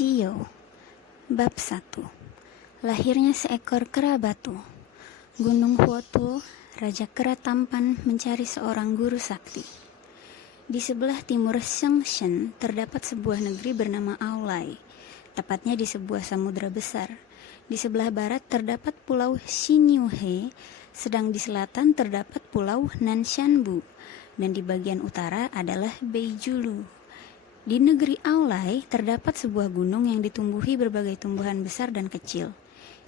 Xiyo, Bab 1. Lahirnya seekor kera batu. Gunung Huotuo, Raja Kera tampan mencari seorang guru sakti. Di sebelah timur Sengshen terdapat sebuah negeri bernama Aulai, tepatnya di sebuah samudera besar. Di sebelah barat terdapat pulau Xinyuhe, sedang di selatan terdapat pulau Nanshanbu, dan di bagian utara adalah Beijulu. Di negeri Aulai terdapat sebuah gunung yang ditumbuhi berbagai tumbuhan besar dan kecil.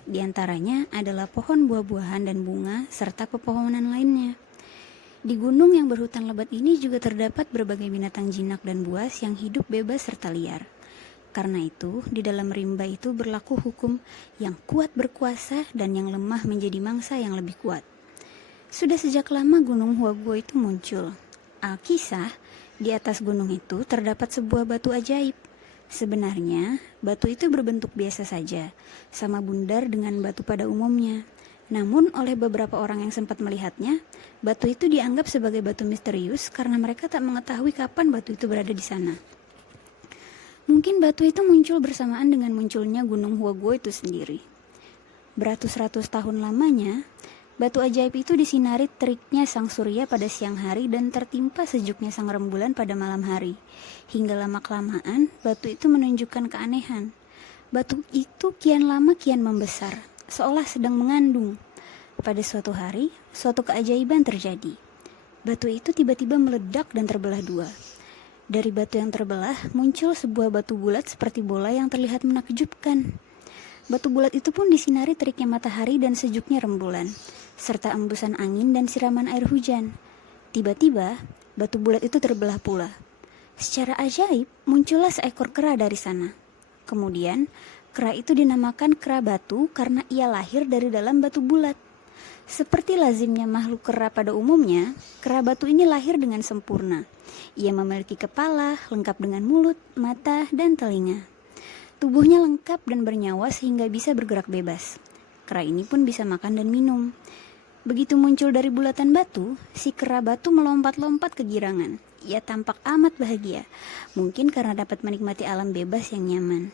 Di antaranya adalah pohon buah-buahan dan bunga serta pepohonan lainnya. Di gunung yang berhutan lebat ini juga terdapat berbagai binatang jinak dan buas yang hidup bebas serta liar. Karena itu, di dalam rimba itu berlaku hukum yang kuat berkuasa dan yang lemah menjadi mangsa yang lebih kuat. Sudah sejak lama gunung Huaguo itu muncul. Alkisah, di atas gunung itu terdapat sebuah batu ajaib. Sebenarnya, batu itu berbentuk biasa saja, sama bundar dengan batu pada umumnya. Namun, oleh beberapa orang yang sempat melihatnya, batu itu dianggap sebagai batu misterius karena mereka tak mengetahui kapan batu itu berada di sana. Mungkin batu itu muncul bersamaan dengan munculnya gunung Huaguo itu sendiri. Beratus-ratus tahun lamanya, batu ajaib itu disinari teriknya sang surya pada siang hari dan tertimpa sejuknya sang rembulan pada malam hari. Hingga lama-kelamaan, batu itu menunjukkan keanehan. Batu itu kian lama kian membesar, seolah sedang mengandung. Pada suatu hari, suatu keajaiban terjadi. Batu itu tiba-tiba meledak dan terbelah dua. Dari batu yang terbelah, muncul sebuah batu bulat seperti bola yang terlihat menakjubkan. Batu bulat itu pun disinari teriknya matahari dan sejuknya rembulan, serta embusan angin dan siraman air hujan. Tiba-tiba, batu bulat itu terbelah pula. Secara ajaib, muncullah seekor kera dari sana. Kemudian, kera itu dinamakan kera batu karena ia lahir dari dalam batu bulat. Seperti lazimnya makhluk kera pada umumnya, kera batu ini lahir dengan sempurna. Ia memiliki kepala, lengkap dengan mulut, mata, dan telinga. Tubuhnya lengkap dan bernyawa sehingga bisa bergerak bebas. Kera ini pun bisa makan dan minum. Begitu muncul dari bulatan batu, si kera batu melompat-lompat kegirangan. Ia tampak amat bahagia, mungkin karena dapat menikmati alam bebas yang nyaman.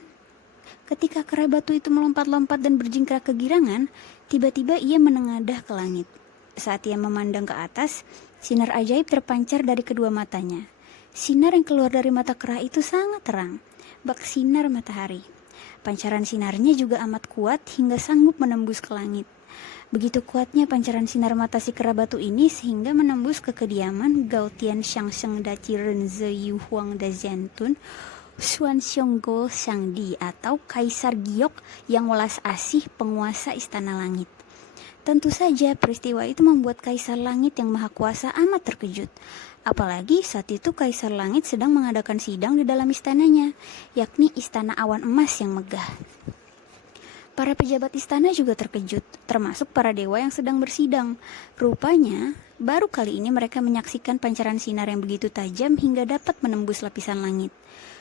Ketika kera batu itu melompat-lompat dan berjingkrak kegirangan, tiba-tiba ia menengadah ke langit. Saat ia memandang ke atas, sinar ajaib terpancar dari kedua matanya. Sinar yang keluar dari mata kera itu sangat terang, bak sinar matahari. Pancaran sinarnya juga amat kuat hingga sanggup menembus ke langit. Begitu kuatnya pancaran sinar mata si kera batu ini sehingga menembus ke kediaman Gaotian Shangsheng Daci Renze Yu Huang Da Zhentun Xuan Xionggo Shangdi atau Kaisar Giok yang welas asih penguasa istana langit. Tentu saja peristiwa itu membuat Kaisar Langit yang Maha Kuasa amat terkejut. Apalagi saat itu Kaisar Langit sedang mengadakan sidang di dalam istananya, yakni Istana Awan Emas yang megah. Para pejabat istana juga terkejut, termasuk para dewa yang sedang bersidang. Rupanya, baru kali ini mereka menyaksikan pancaran sinar yang begitu tajam hingga dapat menembus lapisan langit.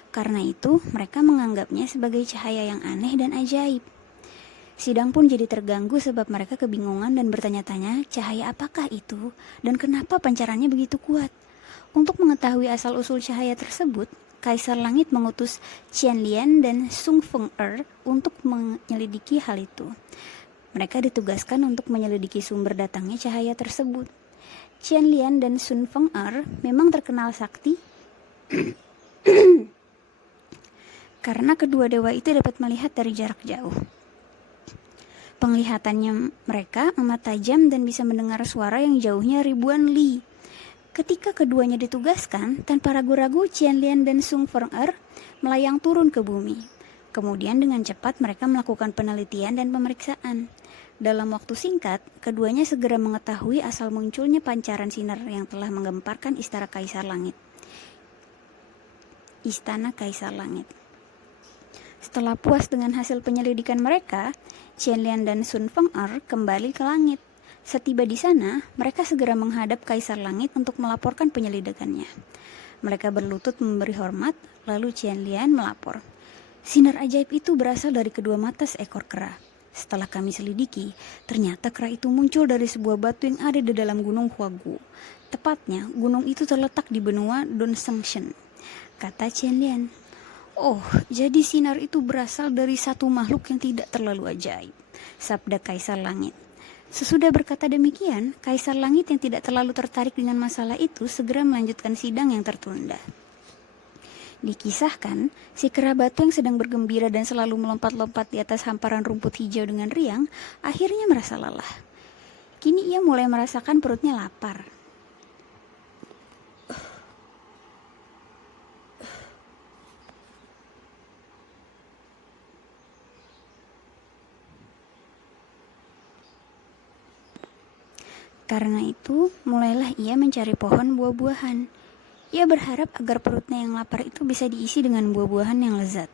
Karena itu, mereka menganggapnya sebagai cahaya yang aneh dan ajaib. Sidang pun jadi terganggu sebab mereka kebingungan dan bertanya-tanya cahaya apakah itu dan kenapa pancarannya begitu kuat. Untuk mengetahui asal-usul cahaya tersebut, Kaisar Langit mengutus Qian Lian dan Sung Feng-er untuk menyelidiki hal itu. Mereka ditugaskan untuk menyelidiki sumber datangnya cahaya tersebut. Qian Lian dan Sun Feng-er memang terkenal sakti karena kedua dewa itu dapat melihat dari jarak jauh. Penglihatannya mereka amat tajam dan bisa mendengar suara yang jauhnya ribuan li. Ketika keduanya ditugaskan, tanpa ragu-ragu Qian Lian dan Sung Feng-er melayang turun ke bumi. Kemudian dengan cepat mereka melakukan penelitian dan pemeriksaan. Dalam waktu singkat, keduanya segera mengetahui asal munculnya pancaran sinar yang telah menggemparkan Istana Kaisar Langit. Istana Kaisar Langit. Setelah puas dengan hasil penyelidikan mereka, Qian Lian dan Sun Feng-er kembali ke langit. Setiba di sana, mereka segera menghadap Kaisar Langit untuk melaporkan penyelidikannya. Mereka berlutut memberi hormat, lalu Qian Lian melapor. Sinar ajaib itu berasal dari kedua mata seekor kera. Setelah kami selidiki, ternyata kera itu muncul dari sebuah batu yang ada di dalam gunung Huaguo. Tepatnya, gunung itu terletak di benua Dongsengshen, kata Qian Lian. Oh, jadi sinar itu berasal dari satu makhluk yang tidak terlalu ajaib, sabda Kaisar Langit. Sesudah berkata demikian, Kaisar Langit yang tidak terlalu tertarik dengan masalah itu segera melanjutkan sidang yang tertunda. Dikisahkan, si kera batu yang sedang bergembira dan selalu melompat-lompat di atas hamparan rumput hijau dengan riang, akhirnya merasa lelah. Kini ia mulai merasakan perutnya lapar. Karena itu, mulailah ia mencari pohon buah-buahan. Ia berharap agar perutnya yang lapar itu bisa diisi dengan buah-buahan yang lezat.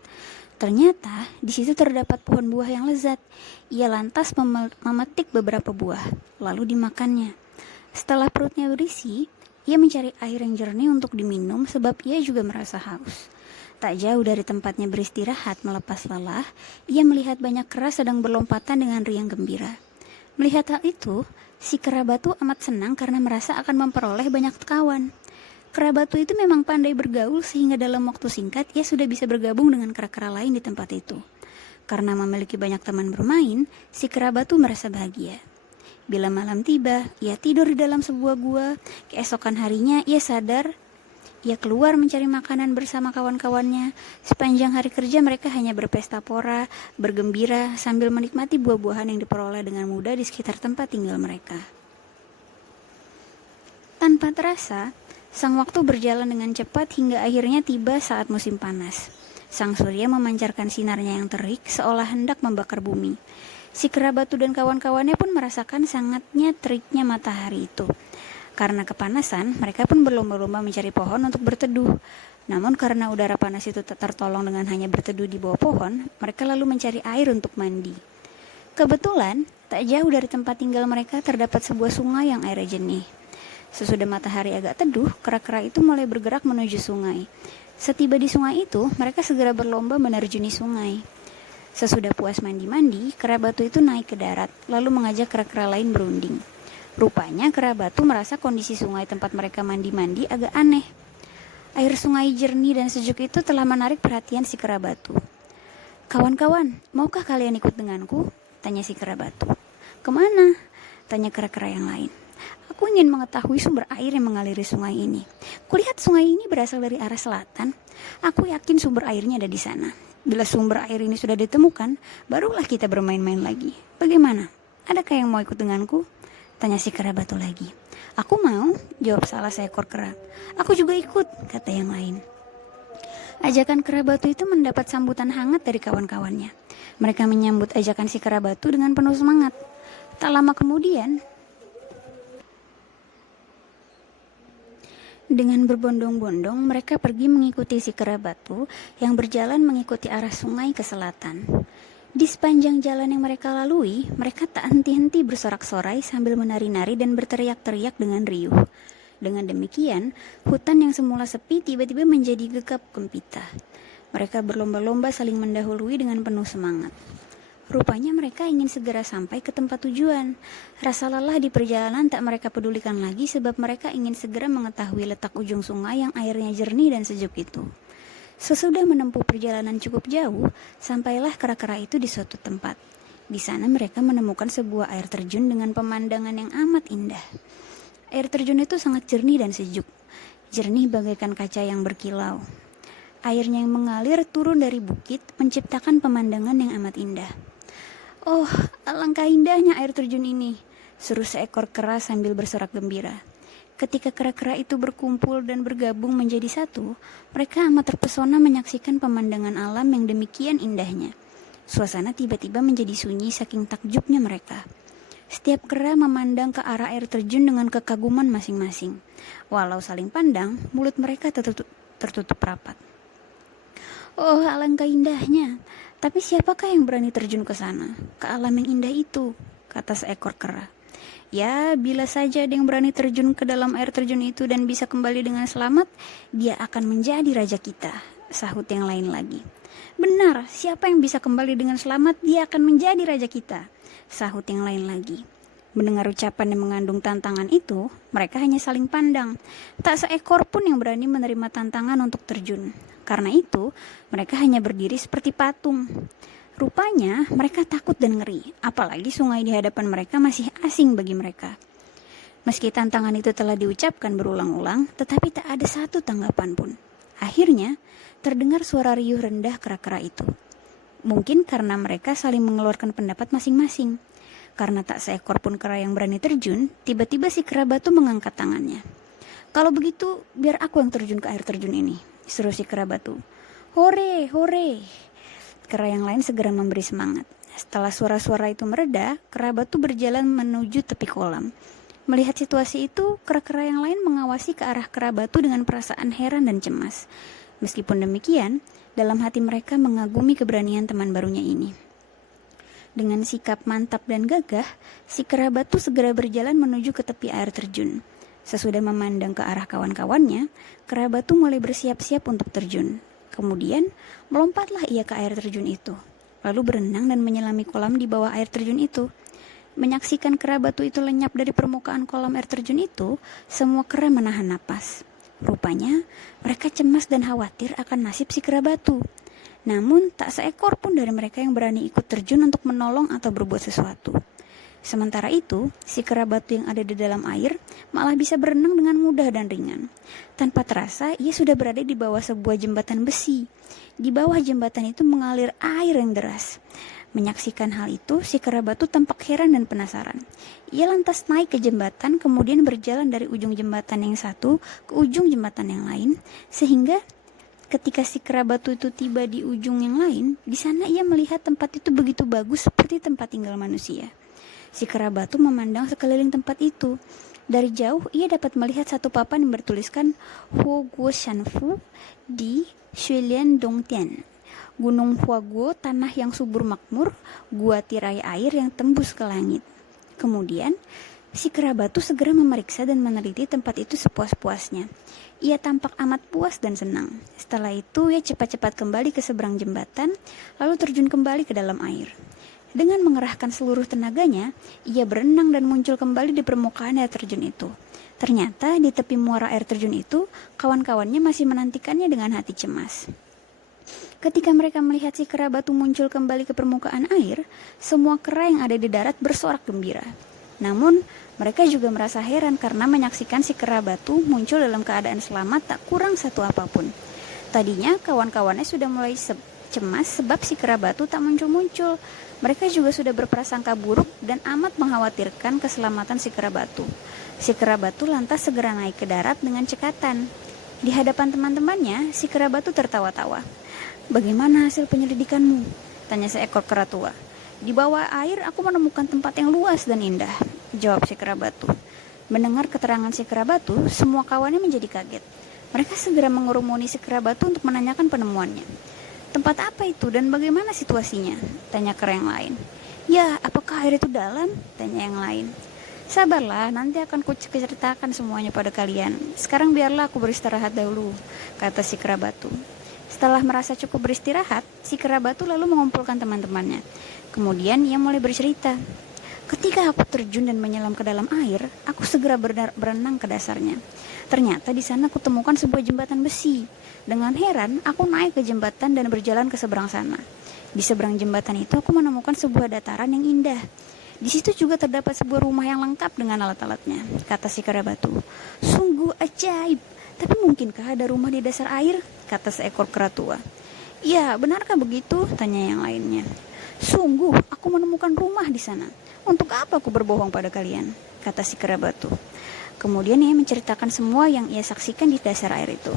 Ternyata, di situ terdapat pohon buah yang lezat. Ia lantas memetik beberapa buah, lalu dimakannya. Setelah perutnya berisi, ia mencari air yang jernih untuk diminum sebab ia juga merasa haus. Tak jauh dari tempatnya beristirahat melepas lelah, ia melihat banyak kera sedang berlompatan dengan riang gembira. Melihat hal itu, si kera batu amat senang karena merasa akan memperoleh banyak kawan. Kera batu itu memang pandai bergaul sehingga dalam waktu singkat ia sudah bisa bergabung dengan kera-kera lain di tempat itu. Karena memiliki banyak teman bermain, si kera batu merasa bahagia. Bila malam tiba, ia tidur di dalam sebuah gua. Keesokan harinya ia sadar. Ia keluar mencari makanan bersama kawan-kawannya. Sepanjang hari kerja mereka hanya berpesta pora, bergembira, sambil menikmati buah-buahan yang diperoleh dengan mudah di sekitar tempat tinggal mereka. Tanpa terasa, sang waktu berjalan dengan cepat hingga akhirnya tiba saat musim panas. Sang surya memancarkan sinarnya yang terik seolah hendak membakar bumi. Si kera batu dan kawan-kawannya pun merasakan sangatnya teriknya matahari itu. Karena kepanasan, mereka pun berlomba-lomba mencari pohon untuk berteduh. Namun karena udara panas itu tak tertolong dengan hanya berteduh di bawah pohon, mereka lalu mencari air untuk mandi. Kebetulan, tak jauh dari tempat tinggal mereka terdapat sebuah sungai yang airnya jernih. Sesudah matahari agak teduh, kera-kera itu mulai bergerak menuju sungai. Setiba di sungai itu, mereka segera berlomba menerjuni sungai. Sesudah puas mandi-mandi, kera batu itu naik ke darat, lalu mengajak kera-kera lain berunding. Rupanya kera batu merasa kondisi sungai tempat mereka mandi-mandi agak aneh. Air sungai jernih dan sejuk itu telah menarik perhatian si kera batu. "Kawan-kawan, maukah kalian ikut denganku?" tanya si kera batu. "Kemana?" tanya kera-kera yang lain. "Aku ingin mengetahui sumber air yang mengaliri sungai ini. Kulihat sungai ini berasal dari arah selatan. Aku yakin sumber airnya ada di sana. Bila sumber air ini sudah ditemukan, barulah kita bermain-main lagi. Bagaimana? Adakah yang mau ikut denganku?" tanya si kera batu lagi. "Aku mau," jawab salah seekor kera. "Aku juga ikut," kata yang lain. Ajakan kera batu itu mendapat sambutan hangat dari kawan-kawannya. Mereka menyambut ajakan si kera batu dengan penuh semangat. Tak lama kemudian, dengan berbondong-bondong mereka pergi mengikuti si kera batu yang berjalan mengikuti arah sungai ke selatan. Di sepanjang jalan yang mereka lalui, mereka tak henti-henti bersorak-sorai sambil menari-nari dan berteriak-teriak dengan riuh. Dengan demikian, hutan yang semula sepi tiba-tiba menjadi gegap gempita. Mereka berlomba-lomba saling mendahului dengan penuh semangat. Rupanya mereka ingin segera sampai ke tempat tujuan. Rasa lelah di perjalanan tak mereka pedulikan lagi sebab mereka ingin segera mengetahui letak ujung sungai yang airnya jernih dan sejuk itu. Sesudah menempuh perjalanan cukup jauh, sampailah kera-kera itu di suatu tempat. Di sana mereka menemukan sebuah air terjun dengan pemandangan yang amat indah. Air terjun itu sangat jernih dan sejuk. Jernih bagaikan kaca yang berkilau. Airnya yang mengalir turun dari bukit menciptakan pemandangan yang amat indah. "Oh, alangkah indahnya air terjun ini," seru seekor kera sambil bersorak gembira. Ketika kera-kera itu berkumpul dan bergabung menjadi satu, mereka amat terpesona menyaksikan pemandangan alam yang demikian indahnya. Suasana tiba-tiba menjadi sunyi saking takjubnya mereka. Setiap kera memandang ke arah air terjun dengan kekaguman masing-masing. Walau saling pandang, mulut mereka tertutup rapat. "Oh, alangkah indahnya. Tapi siapakah yang berani terjun ke sana, ke alam yang indah itu?" kata seekor kera. "Ya, bila saja ada yang berani terjun ke dalam air terjun itu dan bisa kembali dengan selamat, dia akan menjadi raja kita," sahut yang lain lagi. "Benar, siapa yang bisa kembali dengan selamat, dia akan menjadi raja kita," sahut yang lain lagi. Mendengar ucapan yang mengandung tantangan itu, mereka hanya saling pandang. Tak seekor pun yang berani menerima tantangan untuk terjun. Karena itu, mereka hanya berdiri seperti patung. Rupanya, mereka takut dan ngeri, apalagi sungai di hadapan mereka masih asing bagi mereka. Meski tantangan itu telah diucapkan berulang-ulang, tetapi tak ada satu tanggapan pun. Akhirnya, terdengar suara riuh rendah kera-kera itu. Mungkin karena mereka saling mengeluarkan pendapat masing-masing. Karena tak seekor pun kera yang berani terjun, tiba-tiba si kera batu mengangkat tangannya. "Kalau begitu, biar aku yang terjun ke air terjun ini," seru si kera batu. "Hore, hore!" Kera yang lain segera memberi semangat. Setelah suara-suara itu mereda, kera batu berjalan menuju tepi kolam. Melihat situasi itu, kera-kera yang lain mengawasi ke arah kera batu dengan perasaan heran dan cemas. Meskipun demikian, dalam hati mereka mengagumi keberanian teman barunya ini. Dengan sikap mantap dan gagah, si kera batu segera berjalan menuju ke tepi air terjun. Sesudah memandang ke arah kawan-kawannya, kera batu mulai bersiap-siap untuk terjun. Kemudian, melompatlah ia ke air terjun itu, lalu berenang dan menyelami kolam di bawah air terjun itu. Menyaksikan kera batu itu lenyap dari permukaan kolam air terjun itu, semua kera menahan napas. Rupanya, mereka cemas dan khawatir akan nasib si kera batu. Namun, tak seekor pun dari mereka yang berani ikut terjun untuk menolong atau berbuat sesuatu. Sementara itu, si kera batu yang ada di dalam air malah bisa berenang dengan mudah dan ringan. Tanpa terasa, ia sudah berada di bawah sebuah jembatan besi. Di bawah jembatan itu mengalir air yang deras. Menyaksikan hal itu, si kera batu tampak heran dan penasaran. Ia lantas naik ke jembatan, kemudian berjalan dari ujung jembatan yang satu ke ujung jembatan yang lain, sehingga ketika si kera batu itu tiba di ujung yang lain, di sana ia melihat tempat itu begitu bagus seperti tempat tinggal manusia. Si kera batu memandang sekeliling tempat itu. Dari jauh, ia dapat melihat satu papan yang bertuliskan Huoguo Shanfu di Shuilian Dongtian. Gunung Huoguo, tanah yang subur makmur, gua tirai air yang tembus ke langit. Kemudian, si kera batu segera memeriksa dan meneliti tempat itu sepuas-puasnya. Ia tampak amat puas dan senang. Setelah itu, ia cepat-cepat kembali ke seberang jembatan, lalu terjun kembali ke dalam air. Dengan mengerahkan seluruh tenaganya, ia berenang dan muncul kembali di permukaan air terjun itu. Ternyata di tepi muara air terjun itu, kawan-kawannya masih menantikannya dengan hati cemas. Ketika mereka melihat si kera batu muncul kembali ke permukaan air, semua kera yang ada di darat bersorak gembira. Namun, mereka juga merasa heran karena menyaksikan si kera batu muncul dalam keadaan selamat tak kurang satu apapun. Tadinya kawan-kawannya sudah mulai cemas sebab si kera batu tak muncul-muncul. Mereka juga sudah berprasangka buruk dan amat mengkhawatirkan keselamatan si kera batu. Si kera batu lantas segera naik ke darat dengan cekatan. Di hadapan teman-temannya, si kera batu tertawa-tawa. "Bagaimana hasil penyelidikanmu?" tanya seekor kera tua. "Di bawah air aku menemukan tempat yang luas dan indah," jawab si kera batu. Mendengar keterangan si kera batu, semua kawannya menjadi kaget. Mereka segera mengurumuni si kera batu untuk menanyakan penemuannya. "Tempat apa itu dan bagaimana situasinya?" tanya kera yang lain. "Ya, apakah air itu dalam?" tanya yang lain. "Sabarlah, nanti akan kuceritakan semuanya pada kalian. Sekarang biarlah aku beristirahat dahulu," kata si kera batu. Setelah merasa cukup beristirahat, si kera batu lalu mengumpulkan teman-temannya. Kemudian ia mulai bercerita. "Ketika aku terjun dan menyelam ke dalam air, aku segera berenang ke dasarnya. Ternyata di sana aku temukan sebuah jembatan besi. Dengan heran, aku naik ke jembatan dan berjalan ke seberang sana. Di seberang jembatan itu aku menemukan sebuah dataran yang indah. Di situ juga terdapat sebuah rumah yang lengkap dengan alat-alatnya," kata si kera batu. "Sungguh ajaib. Tapi mungkinkah ada rumah di dasar air?" kata seekor kera tua. "Ya, benarkah begitu?" tanya yang lainnya. "Sungguh, aku menemukan rumah di sana. Untuk apa aku berbohong pada kalian?" kata si kera batu. Kemudian ia menceritakan semua yang ia saksikan di dasar air itu.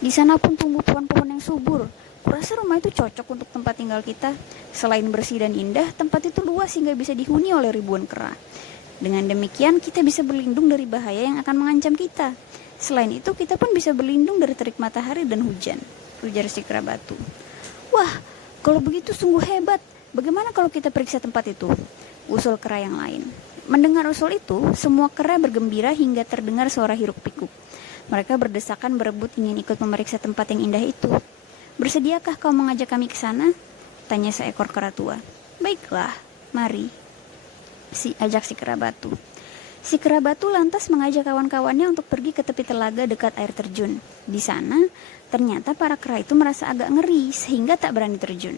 "Di sana pun tumbuh pohon-pohon yang subur. Kurasa rumah itu cocok untuk tempat tinggal kita. Selain bersih dan indah, tempat itu luas hingga bisa dihuni oleh ribuan kera. Dengan demikian, kita bisa berlindung dari bahaya yang akan mengancam kita. Selain itu, kita pun bisa berlindung dari terik matahari dan hujan," ujar si kera batu. "Wah, kalau begitu sungguh hebat. Bagaimana kalau kita periksa tempat itu?" usul kera yang lain. Mendengar usul itu, semua kera bergembira hingga terdengar suara hiruk-pikuk. Mereka berdesakan berebut ingin ikut memeriksa tempat yang indah itu. "Bersediakah kau mengajak kami ke sana?" tanya seekor kera tua. "Baiklah, mari," ajak si kera batu. Si kera batu lantas mengajak kawan-kawannya untuk pergi ke tepi telaga dekat air terjun. Di sana, ternyata para kera itu merasa agak ngeri sehingga tak berani terjun.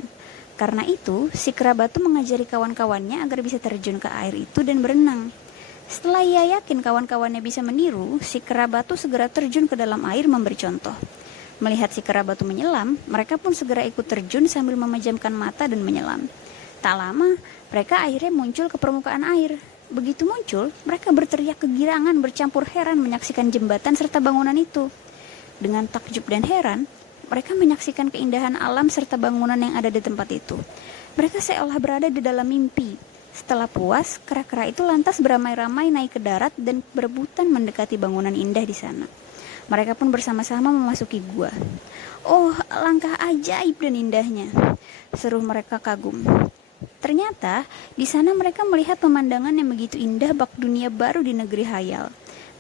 Karena itu, si kera batu mengajari kawan-kawannya agar bisa terjun ke air itu dan berenang. Setelah ia yakin kawan-kawannya bisa meniru, si kera batu segera terjun ke dalam air memberi contoh. Melihat si kera batu menyelam, mereka pun segera ikut terjun sambil memejamkan mata dan menyelam. Tak lama, mereka akhirnya muncul ke permukaan air. Begitu muncul, mereka berteriak kegirangan bercampur heran menyaksikan jembatan serta bangunan itu. Dengan takjub dan heran, mereka menyaksikan keindahan alam serta bangunan yang ada di tempat itu. Mereka seolah berada di dalam mimpi. Setelah puas, kera-kera itu lantas beramai-ramai naik ke darat dan berebutan mendekati bangunan indah di sana. Mereka pun bersama-sama memasuki gua. "Oh, langkah ajaib dan indahnya," seru mereka kagum. Ternyata, di sana mereka melihat pemandangan yang begitu indah bak dunia baru di negeri hayal.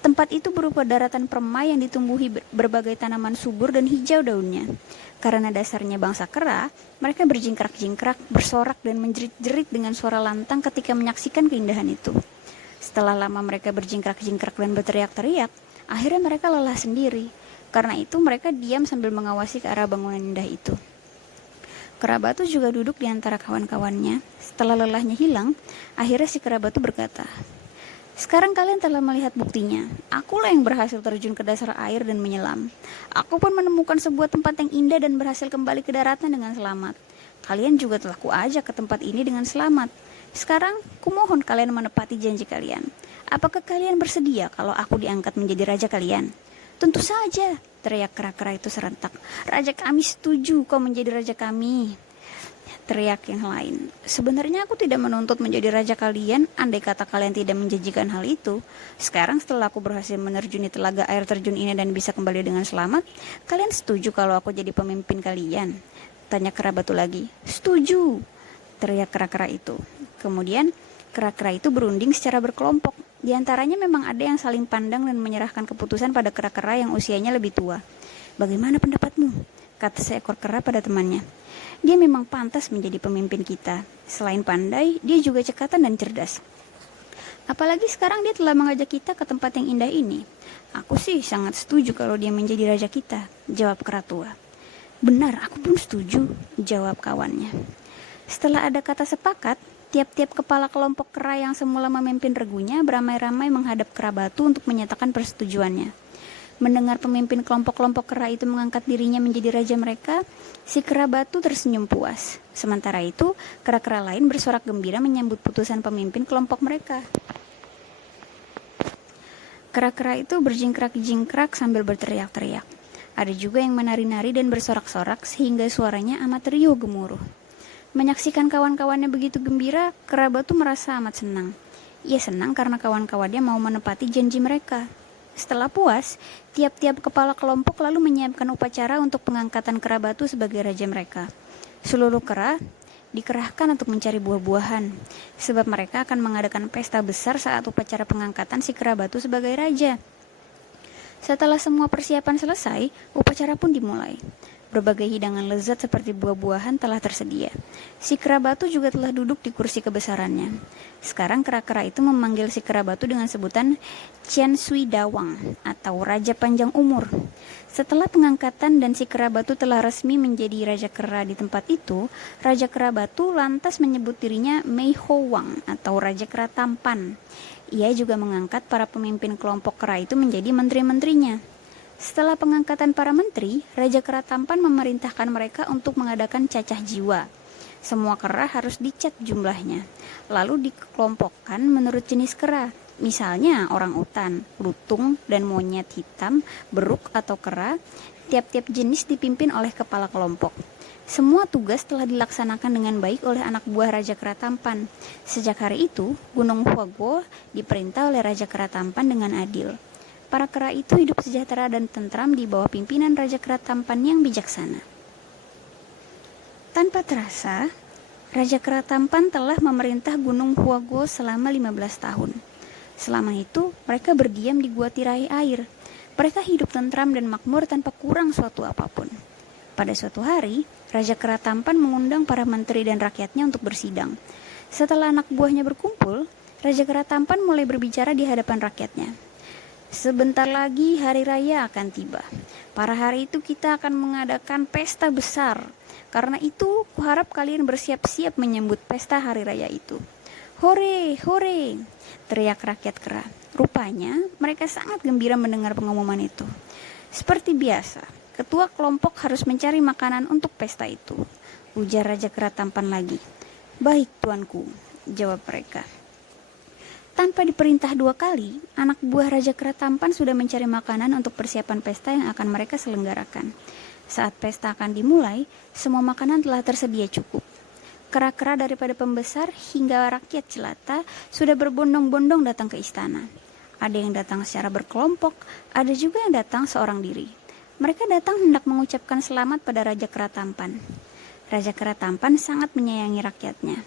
Tempat itu berupa daratan permai yang ditumbuhi berbagai tanaman subur dan hijau daunnya. Karena dasarnya bangsa kera, mereka berjingkrak-jingkrak, bersorak dan menjerit-jerit dengan suara lantang ketika menyaksikan keindahan itu. Setelah lama mereka berjingkrak-jingkrak dan berteriak-teriak, akhirnya mereka lelah sendiri. Karena itu mereka diam sambil mengawasi ke arah bangunan indah itu. Kera batu juga duduk di antara kawan-kawannya. Setelah lelahnya hilang, akhirnya si kera batu berkata, "Sekarang kalian telah melihat buktinya. Akulah yang berhasil terjun ke dasar air dan menyelam. Aku pun menemukan sebuah tempat yang indah dan berhasil kembali ke daratan dengan selamat. Kalian juga telah kuajak ke tempat ini dengan selamat. Sekarang, kumohon kalian menepati janji kalian. Apakah kalian bersedia kalau aku diangkat menjadi raja kalian?" "Tentu saja," teriak kera-kera itu serentak. "Raja kami setuju kau menjadi raja kami," teriak yang lain. "Sebenarnya aku tidak menuntut menjadi raja kalian andai kata kalian tidak menjanjikan hal itu. Sekarang setelah aku berhasil menerjuni telaga air terjun ini dan bisa kembali dengan selamat, kalian setuju kalau aku jadi pemimpin kalian?" tanya kera batu lagi. "Setuju," teriak kera-kera itu. Kemudian kera-kera itu berunding secara berkelompok. Di antaranya memang ada yang saling pandang dan menyerahkan keputusan pada kera-kera yang usianya lebih tua. "Bagaimana pendapatmu?" kata seekor kera pada temannya. "Dia memang pantas menjadi pemimpin kita. Selain pandai, dia juga cekatan dan cerdas. Apalagi sekarang dia telah mengajak kita ke tempat yang indah ini. Aku sih sangat setuju kalau dia menjadi raja kita," jawab kera tua. "Benar, aku pun setuju," jawab kawannya. Setelah ada kata sepakat, tiap-tiap kepala kelompok kera yang semula memimpin regunya beramai-ramai menghadap kera batu untuk menyatakan persetujuannya. Mendengar pemimpin kelompok-kelompok kera itu mengangkat dirinya menjadi raja mereka, si kera batu tersenyum puas. Sementara itu, kera-kera lain bersorak gembira menyambut putusan pemimpin kelompok mereka. Kera-kera itu berjingkrak-jingkrak sambil berteriak-teriak. Ada juga yang menari-nari dan bersorak-sorak sehingga suaranya amat riuh gemuruh. Menyaksikan kawan-kawannya begitu gembira, kera batu merasa amat senang. Ia senang karena kawan-kawannya mau menepati janji mereka. Setelah puas, tiap-tiap kepala kelompok lalu menyiapkan upacara untuk pengangkatan kera batu sebagai raja mereka. Seluruh kera dikerahkan untuk mencari buah-buahan, sebab mereka akan mengadakan pesta besar saat upacara pengangkatan si kera batu sebagai raja. Setelah semua persiapan selesai, upacara pun dimulai. Berbagai hidangan lezat seperti buah-buahan telah tersedia. Si kera batu juga telah duduk di kursi kebesarannya. Sekarang kera-kera itu memanggil si kera batu dengan sebutan Chen Sui Dawang atau Raja Panjang Umur. Setelah pengangkatan dan si kera batu telah resmi menjadi raja kera di tempat itu, Raja Kera Batu lantas menyebut dirinya Mei Ho Wang atau Raja Kera Tampan. Ia juga mengangkat para pemimpin kelompok kera itu menjadi menteri-menterinya. Setelah pengangkatan para menteri, Raja Kera Tampan memerintahkan mereka untuk mengadakan cacah jiwa. Semua kera harus dicat jumlahnya, lalu dikelompokkan menurut jenis kera. Misalnya orang utan, lutung, dan monyet hitam, beruk atau kera. Tiap-tiap jenis dipimpin oleh kepala kelompok. Semua tugas telah dilaksanakan dengan baik oleh anak buah Raja Kera Tampan. Sejak hari itu, Gunung Huaguo diperintah oleh Raja Kera Tampan dengan adil. Para kera itu hidup sejahtera dan tentram di bawah pimpinan Raja Kera Tampan yang bijaksana. Tanpa terasa, Raja Kera Tampan telah memerintah Gunung Huaguo selama 15 tahun. Selama itu, mereka berdiam di gua tirai air. Mereka hidup tentram dan makmur tanpa kurang suatu apapun. Pada suatu hari, Raja Kera Tampan mengundang para menteri dan rakyatnya untuk bersidang. Setelah anak buahnya berkumpul, Raja Kera Tampan mulai berbicara di hadapan rakyatnya. Sebentar lagi hari raya akan tiba. Pada hari itu kita akan mengadakan pesta besar. Karena itu, kuharap kalian bersiap-siap menyambut pesta hari raya itu. Hore, hore, teriak rakyat kera. Rupanya, mereka sangat gembira mendengar pengumuman itu. Seperti biasa, ketua kelompok harus mencari makanan untuk pesta itu, ujar Raja Kera Tampan lagi. Baik, tuanku, jawab mereka. Tanpa diperintah 2 kali, anak buah Raja Kera Tampan sudah mencari makanan untuk persiapan pesta yang akan mereka selenggarakan. Saat pesta akan dimulai, semua makanan telah tersedia cukup. Kera-kera daripada pembesar hingga rakyat jelata sudah berbondong-bondong datang ke istana. Ada yang datang secara berkelompok, ada juga yang datang seorang diri. Mereka datang hendak mengucapkan selamat pada Raja Kera Tampan. Raja Kera Tampan sangat menyayangi rakyatnya.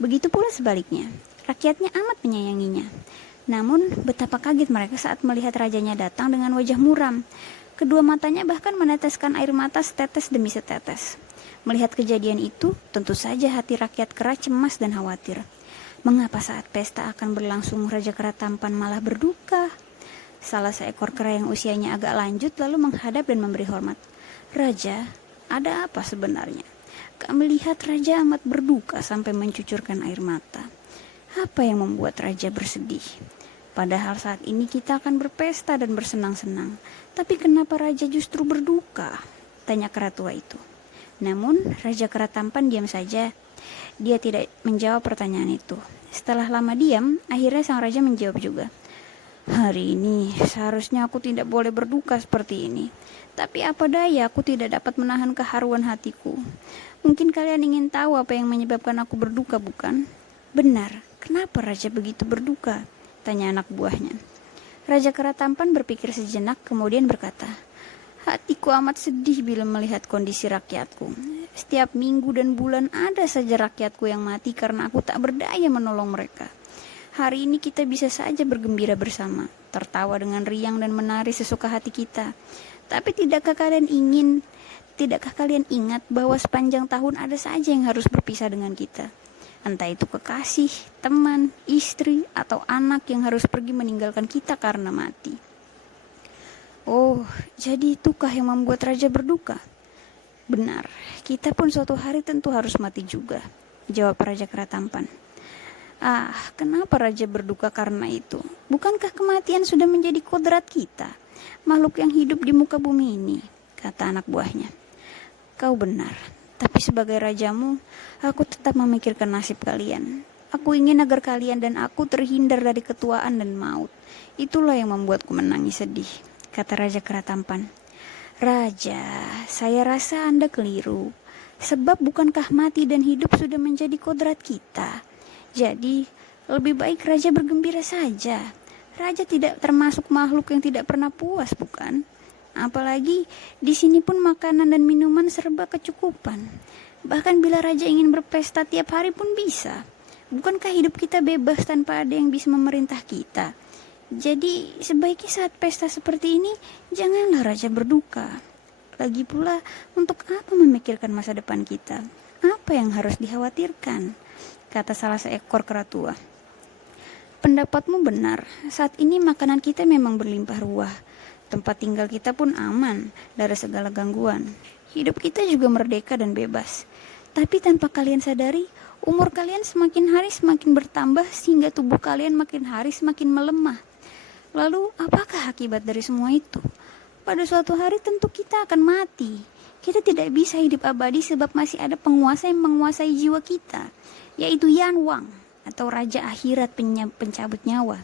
Begitu pula sebaliknya. Rakyatnya amat menyayanginya. Namun, betapa kaget mereka saat melihat rajanya datang dengan wajah muram. Kedua matanya bahkan meneteskan air mata setetes demi setetes. Melihat kejadian itu, tentu saja hati rakyat kera cemas dan khawatir. Mengapa saat pesta akan berlangsung Raja Kera Tampan malah berduka? Salah seekor kera yang usianya agak lanjut lalu menghadap dan memberi hormat. Raja, ada apa sebenarnya? Kami lihat Raja amat berduka sampai mencucurkan air mata. Apa yang membuat Raja bersedih? Padahal saat ini kita akan berpesta dan bersenang-senang. Tapi kenapa Raja justru berduka? Tanya kera tua itu. Namun Raja Kera Tampan diam saja. Dia tidak menjawab pertanyaan itu. Setelah lama diam, akhirnya sang Raja menjawab juga. Hari ini seharusnya aku tidak boleh berduka seperti ini. Tapi apa daya aku tidak dapat menahan keharuan hatiku. Mungkin kalian ingin tahu apa yang menyebabkan aku berduka, bukan? Benar. Kenapa Raja begitu berduka? Tanya anak buahnya. Raja Kera Tampan berpikir sejenak kemudian berkata, hatiku amat sedih bila melihat kondisi rakyatku. Setiap minggu dan bulan ada saja rakyatku yang mati karena aku tak berdaya menolong mereka. Hari ini kita bisa saja bergembira bersama, tertawa dengan riang dan menari sesuka hati kita. Tapi tidakkah kalian ingat bahwa sepanjang tahun ada saja yang harus berpisah dengan kita? Entah itu kekasih, teman, istri, atau anak yang harus pergi meninggalkan kita karena mati. Oh, jadi itukah yang membuat Raja berduka? Benar, kita pun suatu hari tentu harus mati juga, jawab Raja Kera Tampan. Ah, kenapa Raja berduka karena itu? Bukankah kematian sudah menjadi kodrat kita, makhluk yang hidup di muka bumi ini, kata anak buahnya. Kau benar. Tapi sebagai rajamu, aku tetap memikirkan nasib kalian. Aku ingin agar kalian dan aku terhindar dari ketuaan dan maut. Itulah yang membuatku menangis sedih, kata Raja Kera Tampan. Raja, saya rasa Anda keliru. Sebab bukankah mati dan hidup sudah menjadi kodrat kita? Jadi, lebih baik Raja bergembira saja. Raja tidak termasuk makhluk yang tidak pernah puas, bukan? Apalagi di sini pun makanan dan minuman serba kecukupan. Bahkan bila Raja ingin berpesta tiap hari pun bisa. Bukankah hidup kita bebas tanpa ada yang bisa memerintah kita? Jadi sebaiknya saat pesta seperti ini janganlah Raja berduka. Lagi pula untuk apa memikirkan masa depan kita? Apa yang harus dikhawatirkan? Kata salah seekor kera tua. Pendapatmu benar. Saat ini makanan kita memang berlimpah ruah. Tempat tinggal kita pun aman dari segala gangguan. Hidup kita juga merdeka dan bebas. Tapi tanpa kalian sadari, umur kalian semakin hari semakin bertambah sehingga tubuh kalian makin hari semakin melemah. Lalu, apakah akibat dari semua itu? Pada suatu hari tentu kita akan mati. Kita tidak bisa hidup abadi sebab masih ada penguasa yang menguasai jiwa kita, yaitu Yan Wang atau Raja Akhirat pencabut nyawa.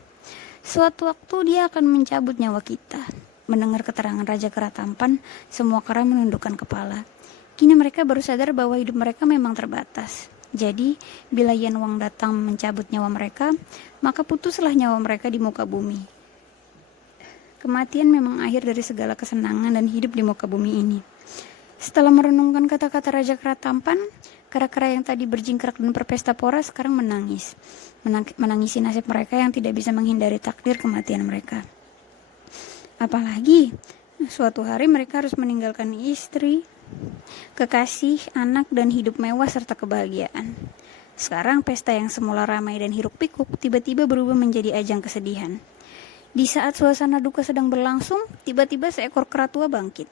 Suatu waktu dia akan mencabut nyawa kita. Mendengar keterangan Raja Kera Tampan, semua kera menundukkan kepala. Kini mereka baru sadar bahwa hidup mereka memang terbatas. Jadi, bila Yan Wang datang mencabut nyawa mereka, maka putuslah nyawa mereka di muka bumi. Kematian memang akhir dari segala kesenangan dan hidup di muka bumi ini. Setelah merenungkan kata-kata Raja Kera Tampan, kera-kera yang tadi berjingkrak dan berpesta pora sekarang menangis. Menangisi nasib mereka yang tidak bisa menghindari takdir kematian mereka. Apalagi, suatu hari mereka harus meninggalkan istri, kekasih, anak, dan hidup mewah serta kebahagiaan. Sekarang pesta yang semula ramai dan hiruk-pikuk tiba-tiba berubah menjadi ajang kesedihan. Di saat suasana duka sedang berlangsung, tiba-tiba seekor kera tua bangkit.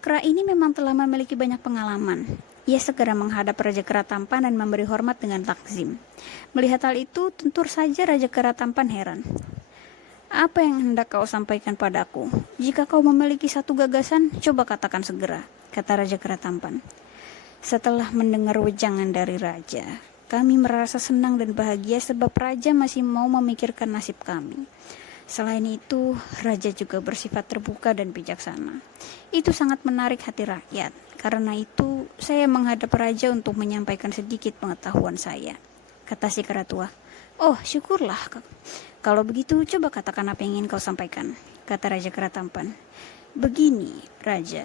Kera ini memang telah memiliki banyak pengalaman. Ia segera menghadap Raja Kera Tampan dan memberi hormat dengan takzim. Melihat hal itu, tentu saja Raja Kera Tampan heran. Apa yang hendak kau sampaikan padaku? Jika kau memiliki satu gagasan, coba katakan segera, kata Raja Kera Tampan. Setelah mendengar wejangan dari Raja, kami merasa senang dan bahagia sebab Raja masih mau memikirkan nasib kami. Selain itu, Raja juga bersifat terbuka dan bijaksana. Itu sangat menarik hati rakyat. Karena itu, saya menghadap Raja untuk menyampaikan sedikit pengetahuan saya, kata si kera tua. Oh, syukurlah. Kalau begitu, coba katakan apa yang ingin kau sampaikan, kata Raja Kera Tampan. Begini, Raja,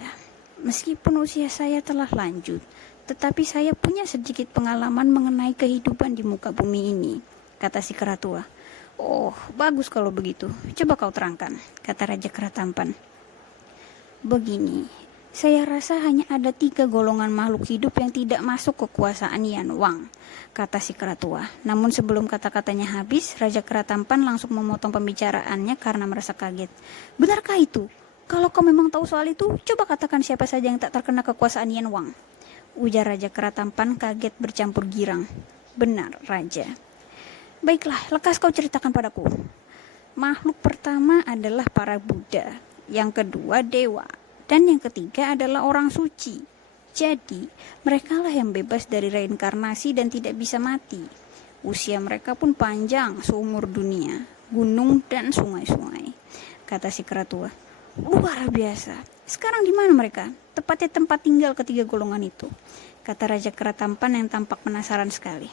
meskipun usia saya telah lanjut, tetapi saya punya sedikit pengalaman mengenai kehidupan di muka bumi ini, kata si kera tua. Oh, bagus kalau begitu. Coba kau terangkan, kata Raja Kera Tampan. Begini, saya rasa hanya ada 3 golongan makhluk hidup yang tidak masuk kekuasaan Yan Wang, kata si kera tua. Namun sebelum kata-katanya habis, Raja Kera Tampan langsung memotong pembicaraannya karena merasa kaget. Benarkah itu? Kalau kau memang tahu soal itu, coba katakan siapa saja yang tak terkena kekuasaan Yan Wang, ujar Raja Kera Tampan kaget bercampur girang. Benar, Raja. Baiklah, lekas kau ceritakan padaku. Makhluk pertama adalah para Buddha, yang kedua dewa, dan yang ketiga adalah orang suci. Jadi, merekalah yang bebas dari reinkarnasi dan tidak bisa mati. Usia mereka pun panjang seumur dunia, gunung dan sungai-sungai, kata si kera tua. Luar biasa. Sekarang di mana mereka? Tepatnya tempat tinggal ketiga golongan itu, kata Raja Kera Tampan yang tampak penasaran sekali.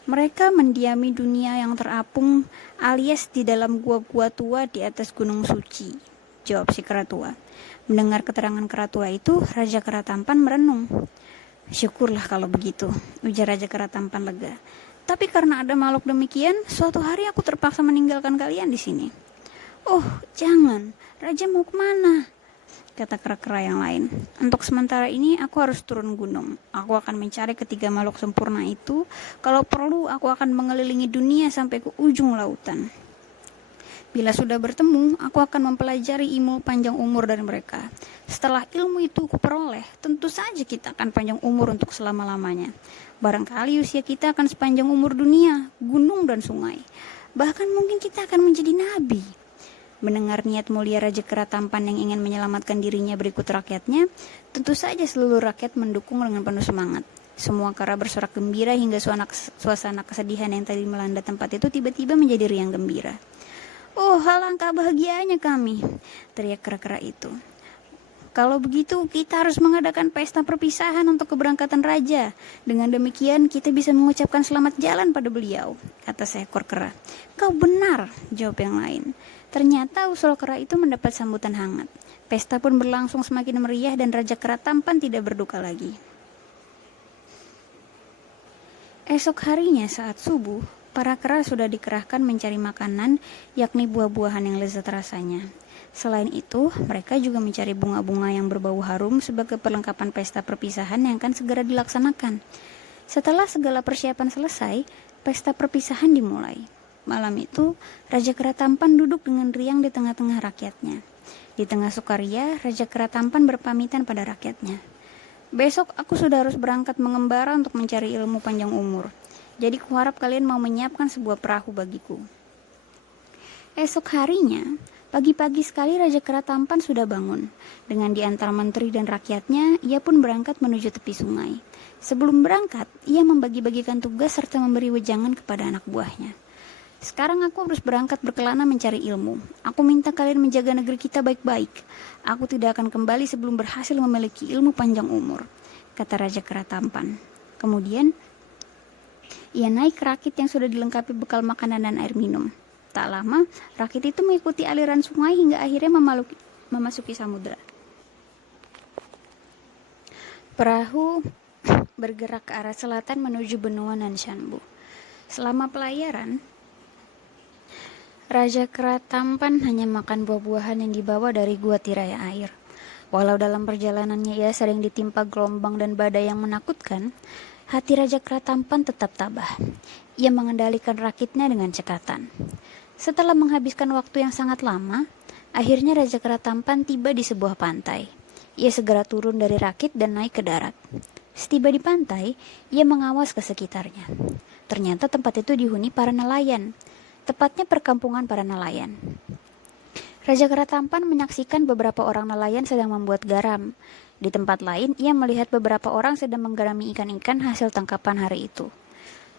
Mereka mendiami dunia yang terapung alias di dalam gua-gua tua di atas gunung suci, jawab si kera tua. Mendengar keterangan kera tua itu, Raja Kera Tampan merenung. Syukurlah kalau begitu, ujar Raja Kera Tampan lega. Tapi karena ada makhluk demikian, suatu hari aku terpaksa meninggalkan kalian di sini. Oh, jangan. Raja mau kemana? Kata kera-kera yang lain. Untuk sementara ini aku harus turun gunung. Aku akan mencari ketiga makhluk sempurna itu. Kalau perlu aku akan mengelilingi dunia sampai ke ujung lautan. Bila sudah bertemu, aku akan mempelajari ilmu panjang umur dari mereka. Setelah ilmu itu kuperoleh, tentu saja kita akan panjang umur untuk selama-lamanya. Barangkali usia kita akan sepanjang umur dunia, gunung dan sungai. Bahkan mungkin kita akan menjadi nabi. Mendengar niat mulia Raja Kera Tampan yang ingin menyelamatkan dirinya berikut rakyatnya, tentu saja seluruh rakyat mendukung dengan penuh semangat. Semua kera bersorak gembira hingga suasana kesedihan yang tadi melanda tempat itu tiba-tiba menjadi riang gembira. Oh, alangkah bahagianya kami, teriak kera-kera itu. Kalau begitu, kita harus mengadakan pesta perpisahan untuk keberangkatan raja. Dengan demikian, kita bisa mengucapkan selamat jalan pada beliau, kata seekor kera. Kau benar, jawab yang lain. Ternyata usul kera itu mendapat sambutan hangat. Pesta pun berlangsung semakin meriah dan Raja Kera Tampan tidak berduka lagi. Esok harinya saat subuh, para kera sudah dikerahkan mencari makanan, yakni buah-buahan yang lezat rasanya. Selain itu, mereka juga mencari bunga-bunga yang berbau harum sebagai perlengkapan pesta perpisahan yang akan segera dilaksanakan. Setelah segala persiapan selesai, pesta perpisahan dimulai. Malam itu, Raja Kera Tampan duduk dengan riang di tengah-tengah rakyatnya. Di tengah sukaria, Raja Kera Tampan berpamitan pada rakyatnya. Besok aku sudah harus berangkat mengembara untuk mencari ilmu panjang umur. Jadi kuharap kalian mau menyiapkan sebuah perahu bagiku. Esok harinya, pagi-pagi sekali Raja Kera Tampan sudah bangun. Dengan diantar menteri dan rakyatnya, ia pun berangkat menuju tepi sungai. Sebelum berangkat, ia membagi-bagikan tugas serta memberi wejangan kepada anak buahnya. Sekarang aku harus berangkat berkelana mencari ilmu. Aku minta kalian menjaga negeri kita baik-baik. Aku tidak akan kembali sebelum berhasil memiliki ilmu panjang umur, kata Raja Kera Tampan. Kemudian, ia naik ke rakit yang sudah dilengkapi bekal makanan dan air minum. Tak lama, rakit itu mengikuti aliran sungai hingga akhirnya memasuki samudera. Perahu bergerak ke arah selatan menuju benua Nanshanbu. Selama pelayaran, Raja Kera Tampan hanya makan buah-buahan yang dibawa dari gua tirai air. Walau dalam perjalanannya ia sering ditimpa gelombang dan badai yang menakutkan, Hati Raja Kera Tampan tetap tabah. Ia mengendalikan rakitnya dengan cekatan. Setelah menghabiskan waktu yang sangat lama, akhirnya Raja Kera Tampan tiba di sebuah pantai. Ia segera turun dari rakit dan naik ke darat. Setiba di pantai, ia mengawas ke sekitarnya. Ternyata tempat itu dihuni para nelayan, tepatnya perkampungan para nelayan. Raja Kera Tampan menyaksikan beberapa orang nelayan sedang membuat garam. Di tempat lain, ia melihat beberapa orang sedang menggarami ikan-ikan hasil tangkapan hari itu.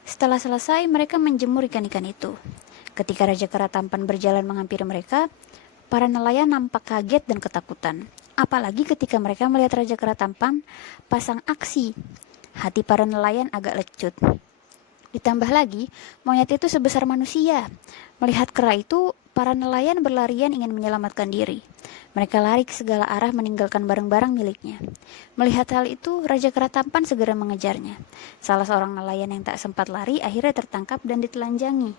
Setelah selesai, mereka menjemur ikan-ikan itu. Ketika Raja Kera Tampan berjalan menghampiri mereka, para nelayan nampak kaget dan ketakutan. Apalagi ketika mereka melihat Raja Kera Tampan pasang aksi. Hati para nelayan agak lecut. Ditambah lagi, monyet itu sebesar manusia. Melihat kera itu, para nelayan berlarian ingin menyelamatkan diri. Mereka lari ke segala arah meninggalkan barang-barang miliknya. Melihat hal itu, Raja Kera Tampan segera mengejarnya. Salah seorang nelayan yang tak sempat lari akhirnya tertangkap dan ditelanjangi.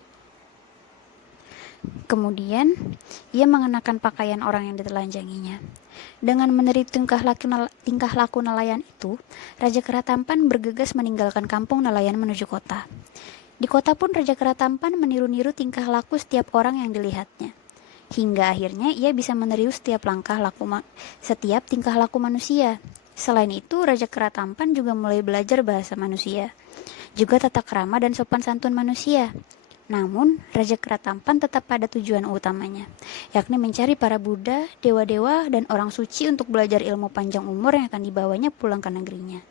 Kemudian, ia mengenakan pakaian orang yang ditelanjanginya. Dengan meniru tingkah laku nelayan itu, Raja Kera Tampan bergegas meninggalkan kampung nelayan menuju kota. Di kota pun Raja Kera Tampan meniru-niru tingkah laku setiap orang yang dilihatnya. Hingga akhirnya ia bisa meniru setiap tingkah laku manusia. Selain itu, Raja Kera Tampan juga mulai belajar bahasa manusia, juga tata krama dan sopan santun manusia. Namun, Raja Kera Tampan tetap pada tujuan utamanya, yakni mencari para Buddha, dewa-dewa, dan orang suci untuk belajar ilmu panjang umur yang akan dibawanya pulang ke negerinya.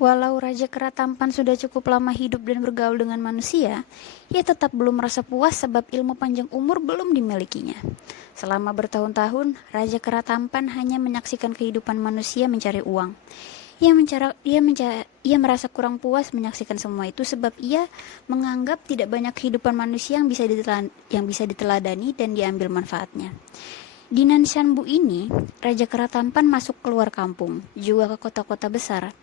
Walau Raja Kera Tampan sudah cukup lama hidup dan bergaul dengan manusia, ia tetap belum merasa puas sebab ilmu panjang umur belum dimilikinya. Selama bertahun-tahun, Raja Kera Tampan hanya menyaksikan kehidupan manusia mencari uang. Ia merasa kurang puas menyaksikan semua itu sebab ia menganggap tidak banyak kehidupan manusia yang bisa diteladani dan diambil manfaatnya. Di Nanshanbu ini, Raja Kera Tampan masuk keluar kampung, juga ke kota-kota besar.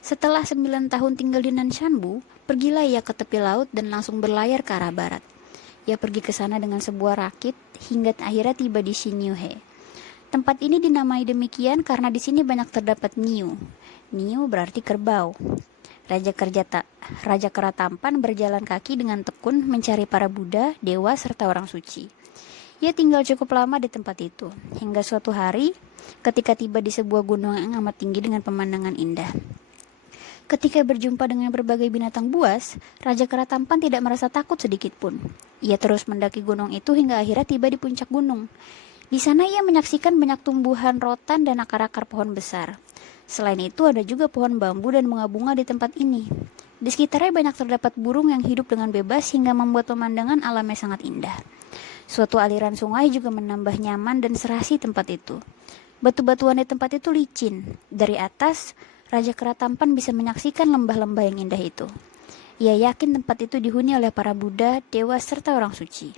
Setelah 9 tahun tinggal di Nanshanbu, pergilah ia ke tepi laut dan langsung berlayar ke arah barat. Ia pergi ke sana dengan sebuah rakit hingga akhirnya tiba di Shinyuhe. Tempat ini dinamai demikian karena di sini banyak terdapat niu. Niu berarti kerbau. Raja Kera Tampan berjalan kaki dengan tekun mencari para Buddha, dewa, serta orang suci. Ia tinggal cukup lama di tempat itu, hingga suatu hari ketika tiba di sebuah gunung yang amat tinggi dengan pemandangan indah. Ketika berjumpa dengan berbagai binatang buas, Raja Kera Tampan tidak merasa takut sedikit pun. Ia terus mendaki gunung itu hingga akhirnya tiba di puncak gunung. Di sana ia menyaksikan banyak tumbuhan rotan dan akar-akar pohon besar. Selain itu ada juga pohon bambu dan bunga-bunga di tempat ini. Di sekitarnya banyak terdapat burung yang hidup dengan bebas hingga membuat pemandangan alamnya sangat indah. Suatu aliran sungai juga menambah nyaman dan serasi tempat itu. Batu-batuan di tempat itu licin. Dari atas, Raja Kera Tampan bisa menyaksikan lembah-lembah yang indah itu. Ia yakin tempat itu dihuni oleh para Buddha, dewa, serta orang suci.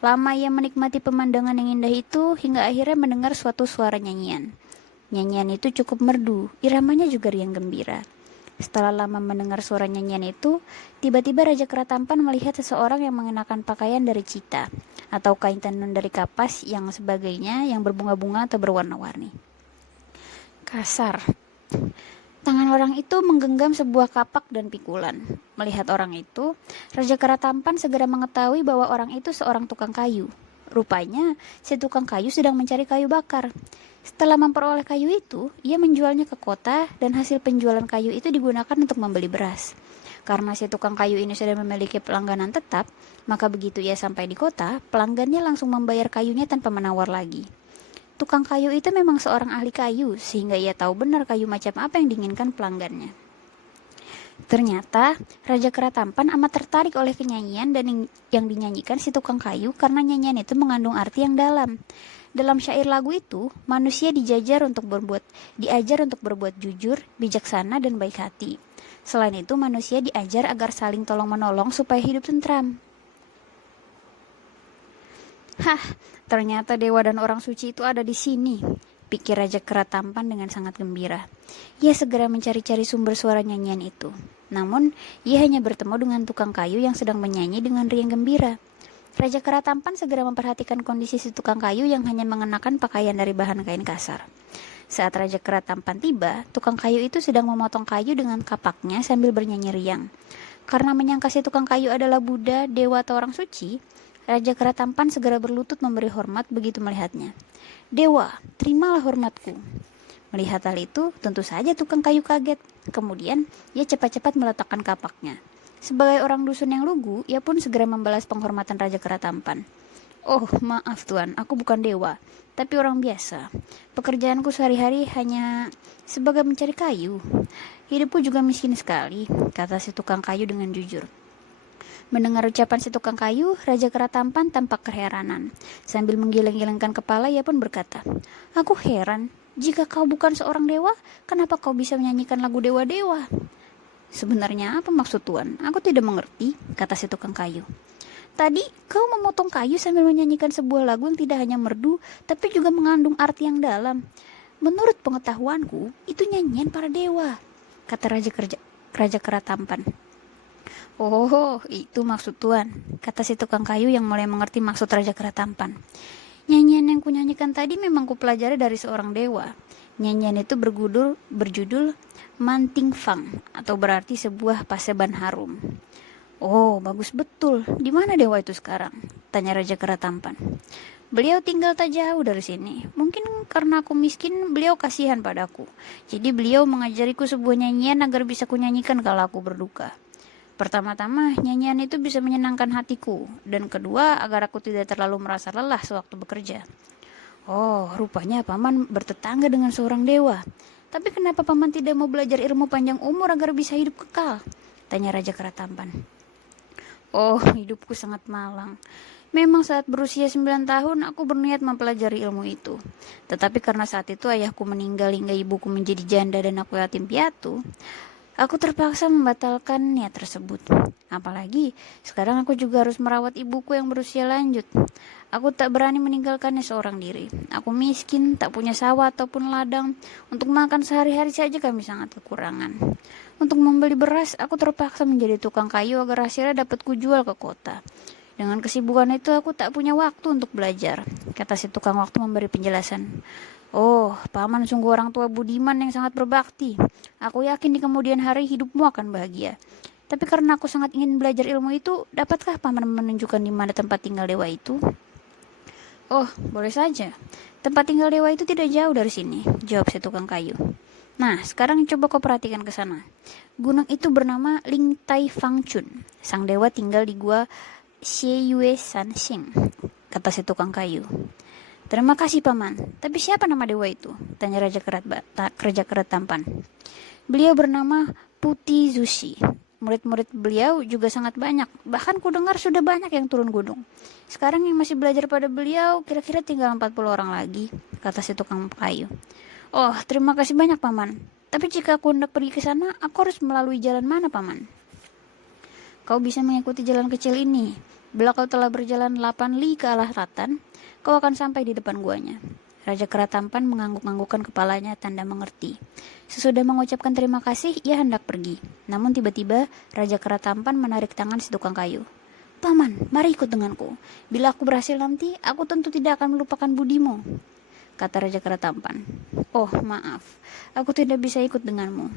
Lama ia menikmati pemandangan yang indah itu hingga akhirnya mendengar suatu suara nyanyian. Nyanyian itu cukup merdu, iramanya juga riang gembira. Setelah lama mendengar suara nyanyian itu, tiba-tiba Raja Kera Tampan melihat seseorang yang mengenakan pakaian dari cita, atau kain tenun dari kapas yang sebagainya yang berbunga-bunga atau berwarna-warni. Kasar. Tangan orang itu menggenggam sebuah kapak dan pikulan. Melihat orang itu, Raja Kera Tampan segera mengetahui bahwa orang itu seorang tukang kayu. Rupanya, si tukang kayu sedang mencari kayu bakar. Setelah memperoleh kayu itu, ia menjualnya ke kota dan hasil penjualan kayu itu digunakan untuk membeli beras. Karena si tukang kayu ini sudah memiliki pelangganan tetap, maka begitu ia sampai di kota, pelanggannya langsung membayar kayunya tanpa menawar lagi. Tukang kayu itu memang seorang ahli kayu, sehingga ia tahu benar kayu macam apa yang diinginkan pelanggannya. Ternyata, Raja Kera Tampan amat tertarik oleh kenyanyian dan yang dinyanyikan si tukang kayu karena nyanyian itu mengandung arti yang dalam. Dalam syair lagu itu, manusia diajar untuk berbuat jujur, bijaksana, dan baik hati. Selain itu, manusia diajar agar saling tolong-menolong supaya hidup tentram. Hah, ternyata dewa dan orang suci itu ada di sini, pikir Raja Kera Tampan dengan sangat gembira. Ia segera mencari-cari sumber suara nyanyian itu. Namun, ia hanya bertemu dengan tukang kayu yang sedang menyanyi dengan riang gembira. Raja Kera Tampan segera memperhatikan kondisi si tukang kayu yang hanya mengenakan pakaian dari bahan kain kasar. Saat Raja Kera tampan tiba, tukang kayu itu sedang memotong kayu dengan kapaknya sambil bernyanyi riang. Karena menyangka si tukang kayu adalah Buddha, dewa atau orang suci, Raja Kera tampan segera berlutut memberi hormat begitu melihatnya. "Dewa, terimalah hormatku." Melihat hal itu, tentu saja tukang kayu kaget. Kemudian, ia cepat-cepat meletakkan kapaknya. Sebagai orang dusun yang lugu, ia pun segera membalas penghormatan Raja Kera tampan. "Oh, maaf tuan, aku bukan dewa, tapi orang biasa. Pekerjaanku sehari-hari hanya sebagai mencari kayu. Hidupku juga miskin sekali," kata si tukang kayu dengan jujur. Mendengar ucapan si tukang kayu, Raja Kera tampan tampak keheranan. Sambil menggeleng-gelengkan kepala, ia pun berkata, "Aku heran, jika kau bukan seorang dewa, kenapa kau bisa menyanyikan lagu dewa-dewa?" "Sebenarnya apa maksud tuan? Aku tidak mengerti," kata si tukang kayu. "Tadi kau memotong kayu sambil menyanyikan sebuah lagu yang tidak hanya merdu, tapi juga mengandung arti yang dalam. Menurut pengetahuanku, itu nyanyian para dewa," kata Raja Kera tampan. "Oh, itu maksud tuan," kata si tukang kayu yang mulai mengerti maksud Raja Kera tampan. "Nyanyian yang kunyanyikan tadi memang kupelajari dari seorang dewa. Nyanyian itu berjudul Manting Fang, atau berarti sebuah paseban harum." "Oh, bagus betul. Di mana dewa itu sekarang?" tanya Raja Kera tampan. "Beliau tinggal tak jauh dari sini. Mungkin karena aku miskin, beliau kasihan padaku. Jadi beliau mengajariku sebuah nyanyian agar bisa kunyanyikan kalau aku berduka. Pertama-tama, nyanyian itu bisa menyenangkan hatiku. Dan kedua, agar aku tidak terlalu merasa lelah sewaktu bekerja." "Oh, rupanya paman bertetangga dengan seorang dewa. Tapi kenapa paman tidak mau belajar ilmu panjang umur agar bisa hidup kekal?" tanya Raja Kera tampan. "Oh, hidupku sangat malang. Memang saat berusia 9 tahun aku berniat mempelajari ilmu itu. Tetapi karena saat itu ayahku meninggal hingga ibuku menjadi janda dan aku yatim piatu, aku terpaksa membatalkan niat tersebut. Apalagi sekarang aku juga harus merawat ibuku yang berusia lanjut. Aku tak berani meninggalkannya seorang diri. Aku miskin, tak punya sawah ataupun ladang. Untuk makan sehari-hari saja kami sangat kekurangan. Untuk membeli beras, aku terpaksa menjadi tukang kayu agar hasilnya dapat kujual ke kota. Dengan kesibukan itu aku tak punya waktu untuk belajar," kata si tukang waktu memberi penjelasan. "Oh, paman sungguh orang tua budiman yang sangat berbakti. Aku yakin di kemudian hari hidupmu akan bahagia. Tapi karena aku sangat ingin belajar ilmu itu, dapatkah paman menunjukkan di mana tempat tinggal dewa itu?" "Oh, boleh saja. Tempat tinggal dewa itu tidak jauh dari sini," jawab si tukang kayu. "Nah, sekarang coba kau perhatikan ke sana. Gunung itu bernama Ling Tai Fang Chun. Sang dewa tinggal di gua Xie San Xing," kata si tukang kayu. "Terima kasih paman. Tapi siapa nama dewa itu?" tanya Raja Kera tampan. "Beliau bernama Puti Zushi. Murid-murid beliau juga sangat banyak. Bahkan ku dengar sudah banyak yang turun gunung. Sekarang yang masih belajar pada beliau kira-kira tinggal 40 orang lagi," kata si tukang kayu. "Oh, terima kasih banyak paman. Tapi jika aku hendak pergi ke sana, aku harus melalui jalan mana paman?" "Kau bisa mengikuti jalan kecil ini. Bila kau telah berjalan 8 li ke arah selatan, kau akan sampai di depan guanya." Raja Kera tampan mengangguk-anggukkan kepalanya tanda mengerti. Sesudah mengucapkan terima kasih, ia hendak pergi. Namun tiba-tiba Raja Kera tampan menarik tangan si tukang kayu. "Paman, mari ikut denganku. Bila aku berhasil nanti, aku tentu tidak akan melupakan budimu," kata Raja Kera tampan. "Oh, maaf. Aku tidak bisa ikut denganmu.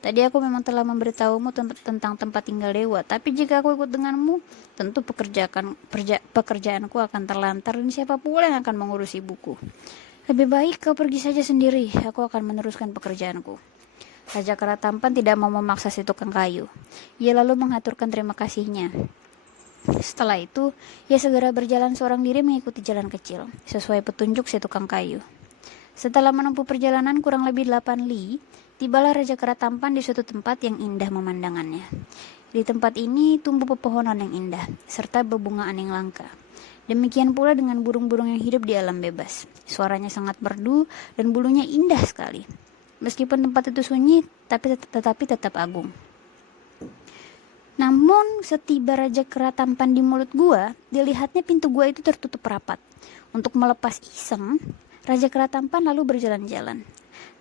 Tadi aku memang telah memberitahumu tentang tempat tinggal dewa, tapi jika aku ikut denganmu, tentu pekerjaanku akan terlantar dan siapa pula yang akan mengurus ibuku. Lebih baik kau pergi saja sendiri, aku akan meneruskan pekerjaanku." Raja Kera tampan tidak mau memaksa si tukang kayu. Ia lalu mengaturkan terima kasihnya. Setelah itu, ia segera berjalan seorang diri mengikuti jalan kecil, sesuai petunjuk si tukang kayu. Setelah menempuh perjalanan kurang lebih 8 li, tibalah Raja Kera tampan di suatu tempat yang indah memandangannya. Di tempat ini tumbuh pepohonan yang indah, serta bebungaan yang langka. Demikian pula dengan burung-burung yang hidup di alam bebas. Suaranya sangat merdu dan bulunya indah sekali. Meskipun tempat itu sunyi, tetapi tetap agung. Namun setiba Raja Kera tampan di mulut gua, dilihatnya pintu gua itu tertutup rapat. Untuk melepas iseng, Raja Kera tampan lalu berjalan-jalan.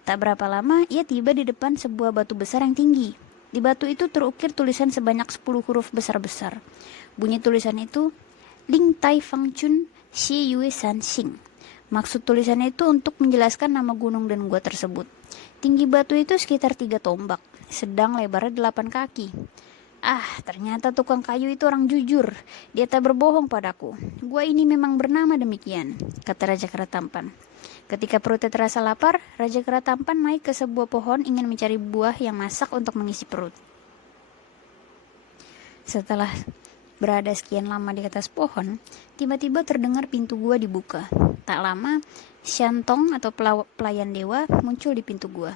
Tak berapa lama, ia tiba di depan sebuah batu besar yang tinggi. Di batu itu terukir tulisan sebanyak 10 huruf besar-besar. Bunyi tulisan itu, Ling Tai Fang Chun Xie San Xing. Maksud tulisannya itu untuk menjelaskan nama gunung dan gua tersebut. Tinggi batu itu sekitar 3 tombak, sedang lebarnya 8 kaki. Ternyata tukang kayu itu orang jujur. Dia tak berbohong padaku. Gua ini memang bernama demikian, kata Raja Kera Tampan. Ketika perutnya terasa lapar, Raja Kera Tampan naik ke sebuah pohon ingin mencari buah yang masak untuk mengisi perut. Setelah berada sekian lama di atas pohon, tiba-tiba terdengar pintu gua dibuka. Tak lama, Shantong atau pelayan dewa muncul di pintu gua.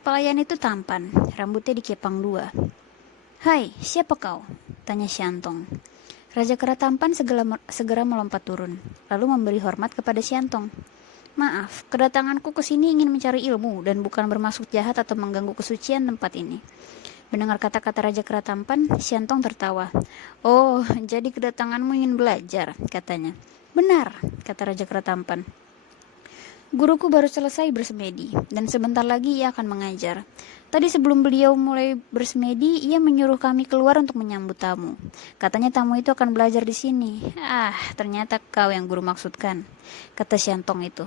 Pelayan itu tampan, rambutnya dikepang 2. "Hai, siapa kau?" tanya Shantong. Raja Kera Tampan segera melompat turun, lalu memberi hormat kepada Shantong. "Maaf, kedatanganku ke sini ingin mencari ilmu dan bukan bermaksud jahat atau mengganggu kesucian tempat ini." Mendengar kata-kata Raja Kera Tampan, Shantong tertawa. "Oh, jadi kedatanganmu ingin belajar," katanya. "Benar," kata Raja Kera Tampan. "Guruku baru selesai bersemedi, dan sebentar lagi ia akan mengajar. Tadi sebelum beliau mulai bersemedi, ia menyuruh kami keluar untuk menyambut tamu. Katanya tamu itu akan belajar di sini." Ternyata kau yang guru maksudkan," kata Shantong itu.